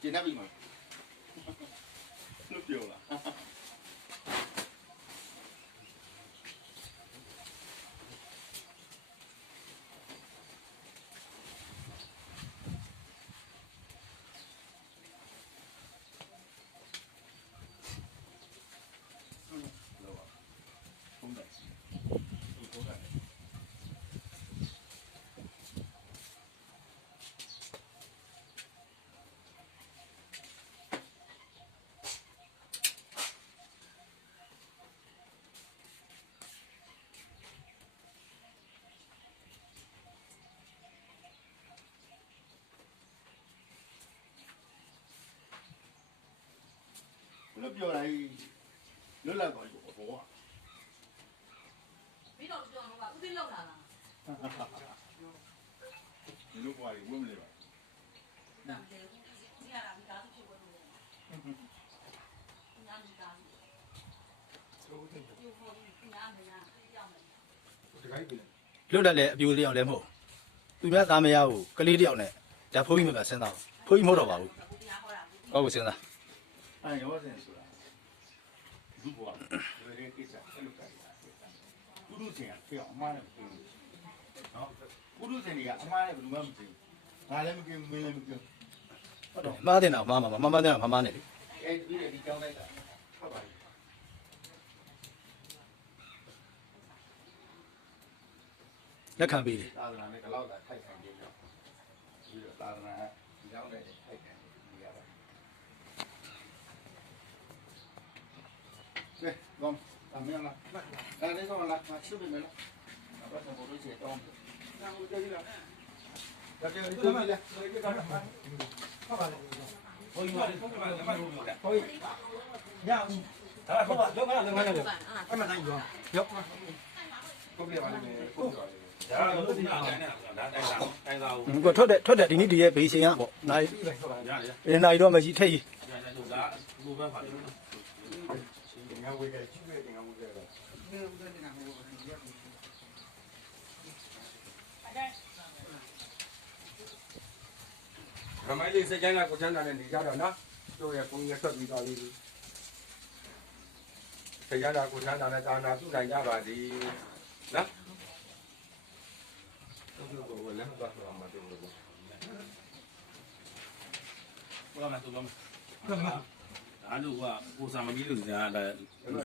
ကျင်တတ်ပြီမလို့ပြောလားလို့ပြောလိုက်လွတ်လပ်သွားပြီဘောကမင်းတို့ပြောတော့ကဦးသိလောက်လာလားဒီလိုကွာဝင်းမလဲပါနားတယ်ဦးရတာမိသားစုဖြစ်ဝင်လို့နားမိသားစုနားမရကြောက်မယ်တခိုင်းပြီလွတ်တက်လည်းအပြိုလေးအောင်လည်းမဟုတ်သူများသားမရဘူးကလေးတယောက်နဲ့ဒါဖိုးကြီးမပဲစဉ်းစားဖိုးကြီးမဟုတ်တော့ပါဘူးဟုတ်ကဲ့စဉ်းစားအဲရောစင်ဆိုတာလူဘွားလွယ်တဲ့ကိစ္စဆက်လုပ်တာကုရုစင်ကပြောင်းအမှားနဲ့ပြောနော်ကုရုစင်ကအမှားနဲ့ဘယ်လိုမှမသိဘူးငါလည်းမပြောမင်းလည်းမပြောဟုတ်တော့မှားတဲ့တော့မှားမှာမှားတဲ့တော့မှားနေလေအဲ့ဒီကြောင်းလိုက်တာဟုတ်ပါပြီလက်ခံပေးတယ်သာသနာနဲ့ကတော့ထိုက်ခံကြည့်တော့ပြီးတော့သာသနာဒီကြောင်းနဲ့ထိုက်ခံနေရပါကဲကောင်းအမေလားဒါလေးကောလားချစ်ပြီမလားဘာသာဘလို့ချေတောင်းနာဦးကြည့်လားဒါကြည့်လို့မလားဟုတ်ပါလေဟိုယူပါလေဟုတ်ပါလေမဟုတ်ဘူးဟိုညဦးဒါတော့လောကလည်းမရဘူးအမှန်တိုင်းရောရောကိုပြပါလိမ့်မယ်ကိုပြပါလိမ့်မယ်ဒါတော့ဒီနာတိုင်းနဲ့ဒါတိုင်းသာကိုထွက်တဲ့ဒီနေ့ဒီရဲ့ဘေးရှင်ကပေါ့နိုင်ရတယ်နိုင်တော့မရှိထက်ကြီးဒါဘူပဲပါလို့ငါဝေးတယ်ချိဝေးတယ်ငါဝေးတယ်ခမိုင်းလေးစကြမ်းကကိုချမ်းသာနဲ့နေကြတော့နော်တို့ရဲ့ပုံရထွက်ပြီးတော့လေးစကြမ်းကကိုချမ်းသာနဲ့တာနာစုနိုင်ကြပါသည်နော်တို့ကိုလည်းတော့မှမတူဘူးဘုရားမတူလို့အားလို့ကကိုစာမကြီးလို့ညာ